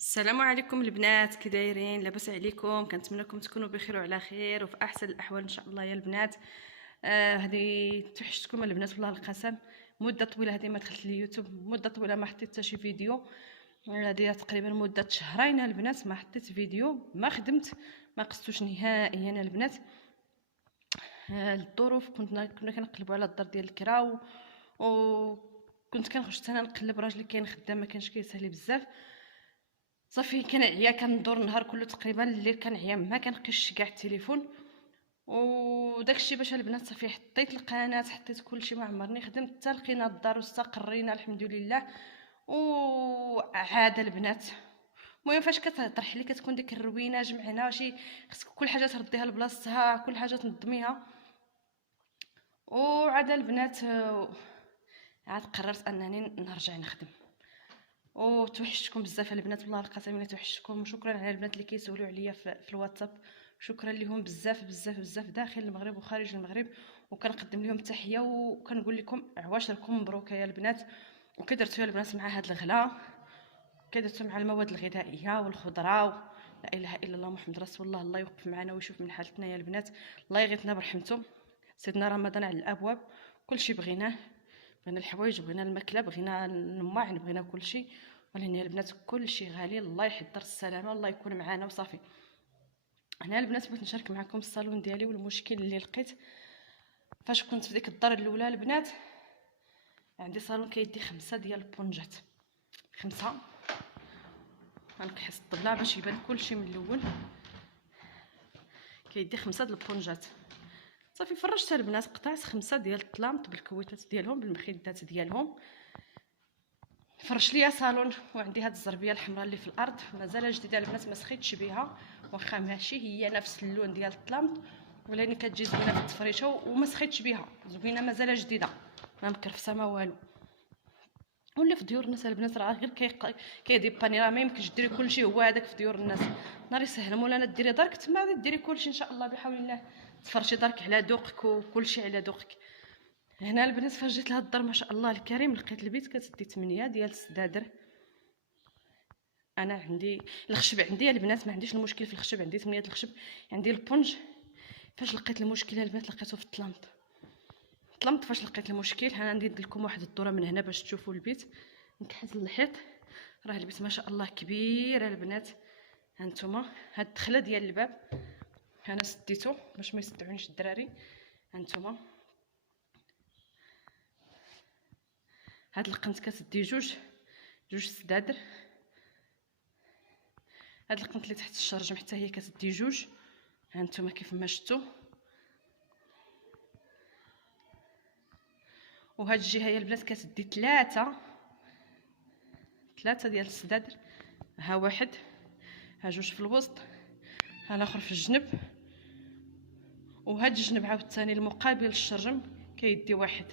السلام عليكم البنات، كي دايرين؟ لاباس عليكم؟ كنتمنىكم تكونوا بخير وعلى خير وفي احسن الاحوال ان شاء الله يا البنات. هذه توحشتكم البنات والله القسم. مده طويله هذه ما دخلت اليوتيوب، مده طويله ما حطيت حتى شي فيديو. هذه تقريبا مده شهرين البنات ما حطيت فيديو، ما خدمت، ما قصتوش نهائيا البنات. الظروف كنا كنقلبوا على الدار ديال الكرا وكنت كنخرج حتى انا نقلب، راجلي كاين خدام ما كانش كيسهل بزاف. صافي كنعيا، كندور النهار كله تقريبا، الليل كنعيا ما كنقيش كاع التليفون. وداكشي باش البنات صافي حطيت القناه، حطيت كلشي، ما عمرني خدمت حتى لقينا الدار واستقرينا الحمد لله. وعاد البنات المهم فاش كتطرح لي كتكون ديك الروينه جمعنا شي، خصك كل حاجه ترديها لبلاصتها، كل حاجه تنظميها. وعاد البنات عاد قررت انني نرجع نخدم. وتوحشتكم بزاف البنات والله القسم الا توحشتكم. وشكرا على البنات اللي كيسولوا عليا في الواتساب، شكرا لهم بزاف بزاف بزاف داخل المغرب وخارج المغرب. وكنقدم لهم التحيه وكنقول لكم عواشركم مبروكه يا البنات. وكي درتو يا البنات مع هاد الغلا، كي درتو مع المواد الغذائيه والخضره لا اله الا الله محمد رسول الله، الله يوقف معنا ويشوف من حالتنا يا البنات، الله يغيثنا برحمته. سيدنا رمضان على الابواب، كلشي بغيناه، بغينا الحوايج، بغينا الماكله، بغينا الماعن، بغينا كلشي. ولكن يا البنات كلشي غالي، الله يحضر السلامه، الله يكون معنا وصافي. هنا البنات بغيت نشارك معكم الصالون ديالي والمشكل اللي لقيت فاش كنت في ديك الدار الاولى البنات. عندي صالون كيدي 5 ديال البونجات، 5. غنقحص الطبله باش يبان كلشي من الاول. كيدي 5 ديال البونجات. صافي فرجتها البنات، قطعت 5 ديال الطلامط بالكويتات ديالهم بالمخدات ديالهم. فرش ليا صالون. وعندي هاد الزربيه الحمراء اللي في الارض مازال جديده البنات، ما سخيتش بها، واخا ماشي هي نفس اللون ديال الطلامط، ولكن كتجي زوينه في التفريشه وما سخيتش بها، زوينه مازال جديده ما مكرفسه ما والو. واللي في ديور الناس البنات راه غير كيديباني، راه ما يمكنش ديري كلشي هو هذاك في ديور الناس. ناري سهل مولانا ديري دارك تما غادي ديري كلشي ان شاء الله بحول الله، تفرشي دارك على ذوقك وكلشي على ذوقك. هنا البنات فاش جيت لهاد الدار ما شاء الله الكريم، لقيت البيت كتدي 8 ديال السدادر. انا عندي الخشب، عندي البنات ما عنديش المشكل في الخشب، عندي 8 الخشب، عندي البونج. فاش لقيت المشكل البنات لقيته في الطلامط. الطلامط فاش لقيت المشكل، انا ندير لكم واحد الدوره من هنا باش تشوفوا البيت. نكحت الحيط، راه البيت ما شاء الله كبير البنات. هانتوما هاد الدخله ديال الباب انا سديته باش ما يصدعونيش الدراري. هانتوما هاد القنت كتدي جوج سدادر. هاد القنت اللي تحت الشرجم حتى هي كتدي جوج. هانتوما كيف ما شفتوا. وهاد الجهه هي البنات كتدي ثلاثه ديال السدادر. ها واحد، ها جوج في الوسط، ها الاخر في الجنب. وهاد الجنب عاوتاني المقابل للشرجم كيدي واحد.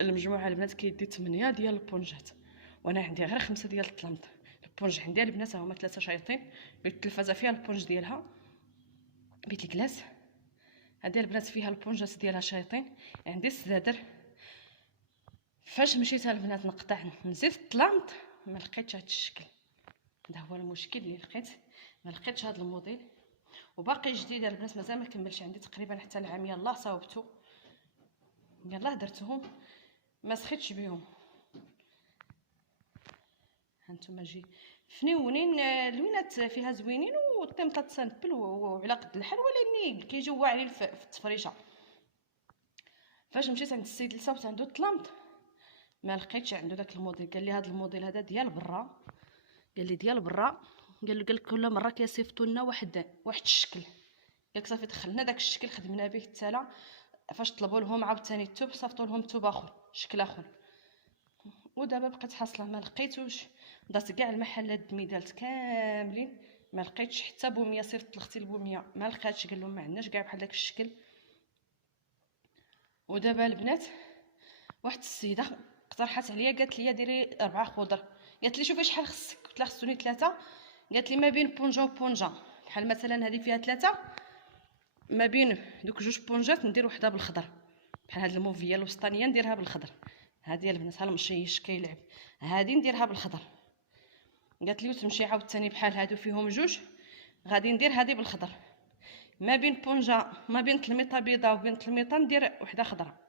المجموعه البنات كيدي 8 ديال البونجات، وانا عندي غير 5 ديال الطلامط. البونج عندي البنات هما 3 شايطين، بيت التلفازه فيها البونج ديالها، بيت الكلاس هادي البنات فيها البونجات ديالها شايطين. عندي السدادر. فاش مشيت البنات نقطع نزيد الطلامط ما لقيتش هاد الشكل. هذا هو المشكل اللي لقيت، ما لقيتش هذا الموديل. وباقي جديد البنات مازال ما كملش عندي تقريبا حتى العام. يلاه صاوبته، يلاه درتهم، ما سخيتش بهم. هانتوما جي فنيونين، اللوينات فيها زوينين والطيمطه تسنبل وعلى قد الحال، ولكن كيجيو واعرين في التفريشه. فاش مشيت عند السيد اللي صاوبت عنده الطلامط ما لقيتش عنده داك الموديل. قال لي هذا الموديل هذا ديال برا، قال لي ديال برا. قال لك كل مره كيصيفطوا لنا واحد الشكل. قالك صافي دخلنا داك الشكل خدمنا به التالا. فاش طلبوا لهم عاوتاني التوب صيفطوا لهم توب اخر، شكل اخر. ودابا بقيت حاصله ما لقيتوش. درت كاع المحلات دميدالت كاملين ما لقيتش حتى بوميه. صيفط لختي البوميه ما لقاتش، قال لهم ما عندناش كاع بحال داك الشكل. ودابا البنات واحد السيده اقترحت عليا، قالت لي ديري 4 خضر. قالت لي شوفي شحال خصك، قلت لها خصوني 3. قالت لي ما بين بونجا وبونجا، بحال مثلا هذه فيها 3، ما بين دوك جوج بونجات ندير وحده بالخضر، بحال هاد الموفيه الوسطانيه نديرها بالخضر. هذه البنات ها المشيش كيلعب، هذه نديرها بالخضر. قالت لي وتمشي عاوتاني بحال هادو فيهم جوج، غادي ندير هادي بالخضر، ما بين بونجا ما بين تلميطه بيضاء وبين تلميطه ندير وحده خضراء،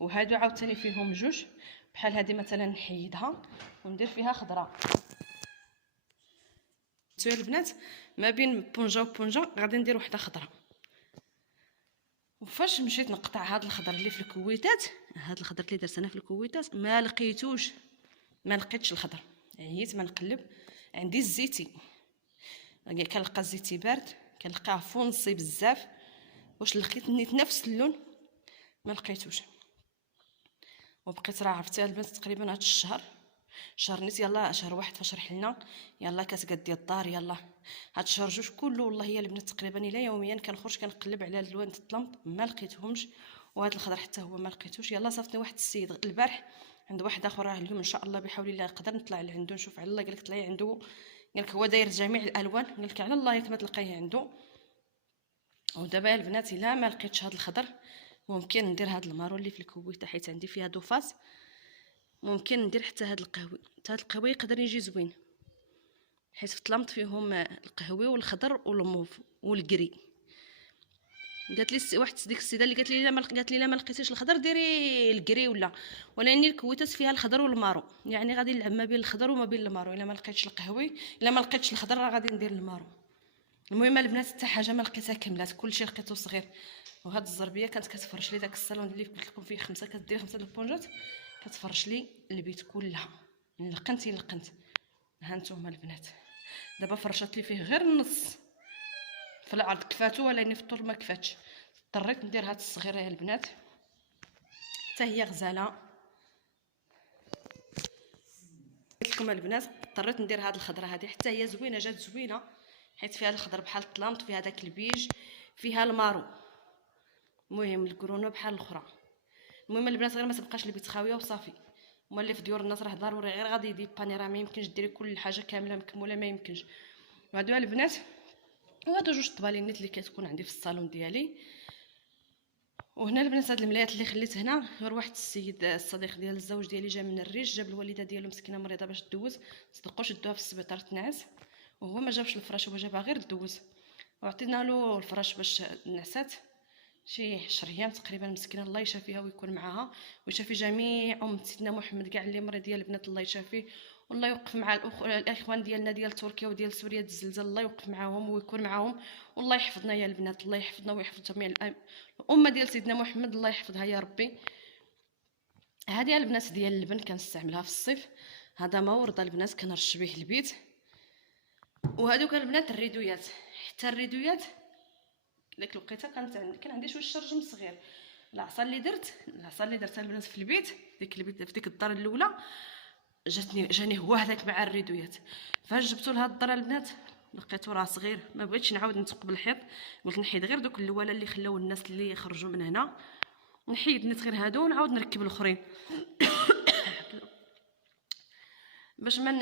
وهادو عاوتاني فيهم جوج بحال هادي مثلا نحيدها وندير فيها خضراء. نتوما البنات ما بين بونجا وبونجا غادي ندير وحده خضراء. وفاش مشيت نقطع هاد الخضر اللي في الكويتات، هاد الخضر اللي درت انا في الكويتات ما لقيتوش، ما لقيتش الخضر، عييت ما نقلب. عندي الزيتي، كنلقى الزيتي بارد، كنلقاه فونسي بزاف، واش لقيت نيت نفس اللون ما لقيتوش. وبقيت راه عرفتي البنات تقريبا هاد الشهر، شهر نيت يلا شهر واحد فاش رحلنا يلا كتقاد ديال الدار، يلا هاد الشهر جوج كله والله يا البنات تقريبا الى يوميا كنخرج كنقلب على الالوان الطلمط ما لقيتهمش، وهاد الخضر حتى هو ما لقيتوش. يلا صافتني واحد السيد البارح عند واحد اخر، راه اليوم ان شاء الله بحول الله نقدر نطلع لعندو نشوف على الله. قالك طلعي عنده، قالك هو داير جميع الالوان، قالك على الله ياك ما تلقايه عنده. ودابا البنات الا ما لقيتش هاد الخضر ممكن ندير هاد المارو اللي في الكويت حيت عندي فيها دوفاس، ممكن ندير حتى هاد القهوي. حتى هاد القهوي يقدر يجي زوين حيت في طلمت فيهم القهوي والخضر والموف والكري. قالت لي واحد ديك السيده اللي قالت لي لا ما لقيتيش الخضر ديري الكري ولاني الكويتات فيها الخضر والمارو، يعني غادي نلعب ما بين الخضر وما بين المارو. الا ما لقيتش القهوي الا ما لقيتش الخضر راه غادي ندير المارو. المهم البنات حتى حاجه ما لقيتها كاملات، كلشي لقيته صغير. وهاد الزربيه كانت كتفرش لي داك الصالون اللي قلت لكم فيه خمسه، كدير 5 البونجات كتفرش لي البيت كلها، لقنت. ها نتوما البنات دابا فرشات لي فيه غير النص في العرض كفاتو، ولكن في الطول ما كفاتش، اضطريت ندير هاد الصغيره يا البنات حتى هي غزاله. قلت لكم البنات اضطريت ندير هاد الخضره هادي حتى هي زوينه، جات زوينه حيت فيها الخضر بحال الطلامط، فيها داك البيج، فيها المارو، المهم الكرونه بحال الاخرى. المهم البنات غير ما تبقاش البيت خاويه وصافي. اللي في ديور الناس راه ضروري غير غادي يديباني، راه ما يمكنش ديري كل حاجه كامله مكموله، ما يمكنش. وهادو البنات وهادو جوج طبالينات اللي كتكون عندي في الصالون ديالي. وهنا البنات هاد الملايات اللي خليت هنا غير واحد السيد الصديق ديال الزوج ديالي جا من الريش، جاب الوالده ديالو مسكينه مريضه باش دوز، صدقوا شدوها في السبيطار تنعس، وهو ما جابش الفراش، هو جابها غير دوز، وعطينا له الفراش باش نعسات شي 10 ايام تقريبا مسكينه، الله يشافيها ويكون معاها ويشافي جميع سيدنا محمد كاع اللي مريض ديال البنات، الله يشافيه والله يوقف مع الاخوان ديالنا ديال تركيا وديال سوريا الزلزال، الله يوقف معاهم ويكون معاهم، والله يحفظنا يا البنات، الله يحفظنا ويحفظ جميع الامه ديال سيدنا محمد، الله يحفظها يا ربي. هذه البنات ديال اللبن كنستعملها في الصيف، هذا ما ورد البنات كنرش به البيت. وهذوك البنات الريدويات، حتى الريدويات ديك الوقيته كان عندي شويه الشرجم صغير. العصا اللي درتها البنات في البيت، في ديك الدار الاولى جاني هو هذاك مع الريدويات. فاش جبتو لهاد الدار البنات لقيتو راه صغير، ما بغيتش نعاود نثق بالحيط، قلت نحيد غير دوك الاولى اللي خلاو الناس اللي خرجوا من هنا، نحيد نيت غير هادو ونعاود نركب الاخرين باش ما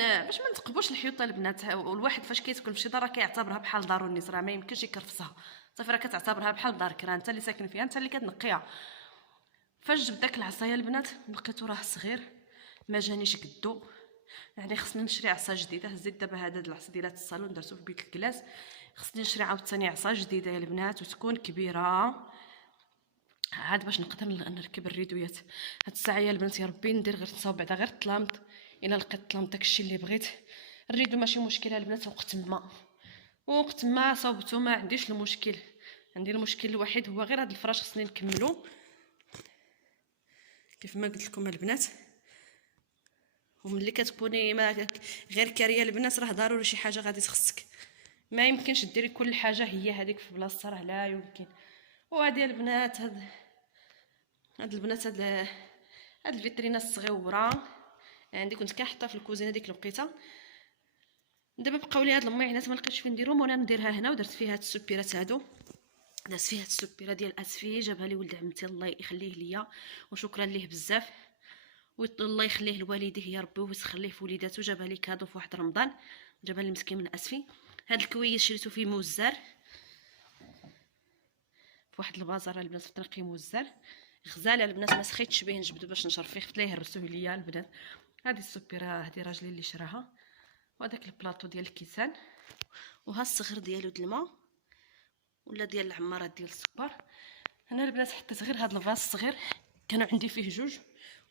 نتقبوش الحيوط البنات. والواحد فاش كيسكن في شي دار راه كيعتبرها بحال دارو الناس، راه ما يمكنش يكرفسها صافي، راه كتعتبرها بحال دارك، راه انت اللي ساكن فيها، انت اللي كتنقيها. فاش جبت داك العصايه البنات لقيتو راه صغير ما جانيش قدو، يعني خصني نشري عصا جديده. هزيت دابا هذا العصا ديال الصالون درتو في بيت الكلاس، خصني نشري عاوتاني عصا جديده يا البنات وتكون كبيره عاد باش نقدر نركب الريدويات. هاد الساعه يا البنات يا ربي ندير غير تصاوب بعدا غير الطلامط، الا لقيت الطلامط داكشي اللي بغيت. الريدو ماشي مشكله البنات، وقت ما صوبتو ما عنديش المشكل. عندي المشكل الوحيد هو غير هاد الفراش خصني نكملو كيف ما قلت لكم البنات. وملي كتكوني ما غير كاريه البنات راه ضروري شي حاجه غادي تخصك، ما يمكنش ديري كل حاجه هي هذيك في بلاصتها، راه لا يمكن. وهادي البنات هاد البنات هاد الفيترينا الصغيوره عندي كنت كنحطها في الكوزينه ديك الوقيته. دابا بقاو لي هاد المعينات ما لقيتش فين نديرهم، وانا نديرها هنا. ودرت فيها هاد السبيرات هادو، درت فيها هاد السبيره ديال اسفي جابها لي ولد عمتي الله يخليه ليا وشكرا ليه بزاف، والله يخليه لوالديه يا ربي ويسخر في وليداتو. جابها لي كادو في واحد رمضان، جابها لي مسكين من اسفي. هاد الكويس شريتو فيه موزار في واحد البازار البنات في طريق موزار، غزاله البنات، ما سخيتش به نجبدو باش نشرب فيه، خفت ليه يهرسوه ليا البنات. هذه السوبيره هذه راجلي اللي شراها، وهذاك البلاطو ديال الكيسان، وها الصغير ديالو د الماء ولا ديال العمارات ديال السكر. هنا البنات حطيت غير هذا الفاس الصغير، كانوا عندي فيه جوج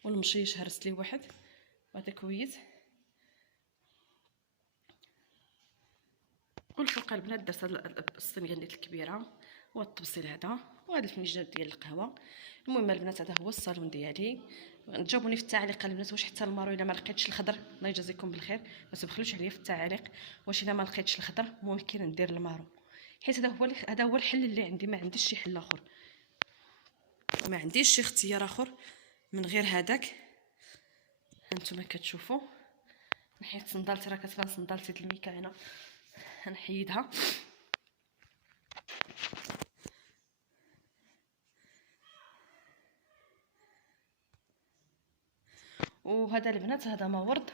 والمشيش هرست لي واحد، وهذا كويس. والفوق البنات درت الصينيه ديال الكبيره والطبسيل هذا، وهذا الفنجان ديال القهوه. المهم البنات هذا هو الصالون ديالي. جاوبوني في التعليق البنات واش حتى المارو الا ما لقيتش الخضر، الله يجازيكم بالخير، ما تبخلوش عليا في التعليق. واش الا ما لقيتش الخضر ممكن ندير المارو، حيت هذا هو الحل اللي عندي، ما عنديش شي حل اخر، ما عنديش شي اختيار اخر من غير هذاك. هانتوما كتشوفوا نحيت صندالتي، راه كتبان صندالتي د الميكا هنا، غنحيدها. وهذا البنات هذا ما ورد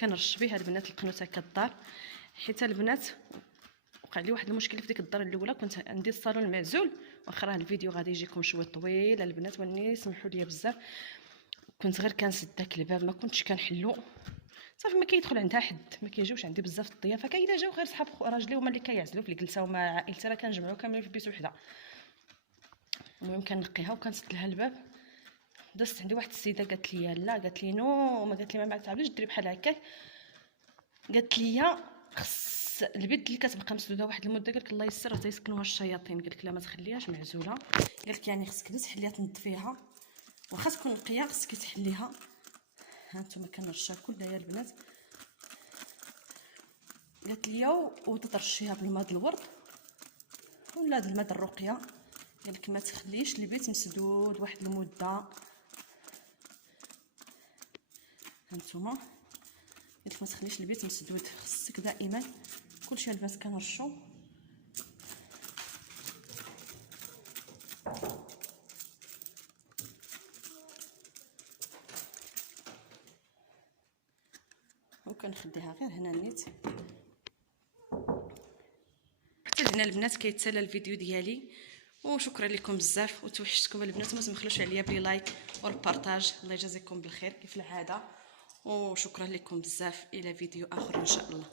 كنرش به البنات القنوته كالدار، حيت البنات وقع لي واحد المشكل في ديك الدار الاولى، كنت عندي الصالون معزول، واخا راه الفيديو غادي يجيكم شويه طويل البنات، وني سمحوا لي بزاف، كنت غير كنسد داك الباب ما كنتش كنحلو، صافي ما كيدخل عندها حد، ما كيجيوش عندي بزاف الضيافه، كاينه جاو غير صحاب راجلي هما اللي كيعزلوا في الجلسه، وما عائلتي راه كنجمعوا كاملين في بيت وحده. المهم كنقيها وكنسد لها الباب. دزت عندي واحد السيده قالت لي لا، قالت لي نو، ما قالت لي ما تعاوديش ديري بحال هكاك، قالت لي خص البيت اللي كتبقى مسدوده واحد المده، قالت الله يسر تيسكنوها الشياطين، قالت لا ما تخليهاش معزوله، قالت يعني خصك تحليها تنظفيها، واخا تكون نقيه خصك تحليها. ها نتوما كنرشها كلها يا البنات، قالت لي وترشيها بالماء د الورد ولا د الماء د الرقيه، قالك ما تخليش البيت مسدود واحد المده. هانتوما قلت ما تخليش البيت مسدود، خصك دائما كلشي البنات كنرشو. وكنخديها غير هنا نيت. حتى هنا البنات كيتسالى الفيديو ديالي، وشكرا لكم بزاف، وتوحشتكم البنات، ما تبخلوش عليا بلي لايك والبارطاج، الله يجازيكم بالخير كيف العاده، وشكرا لكم بزاف، الى فيديو اخر ان شاء الله.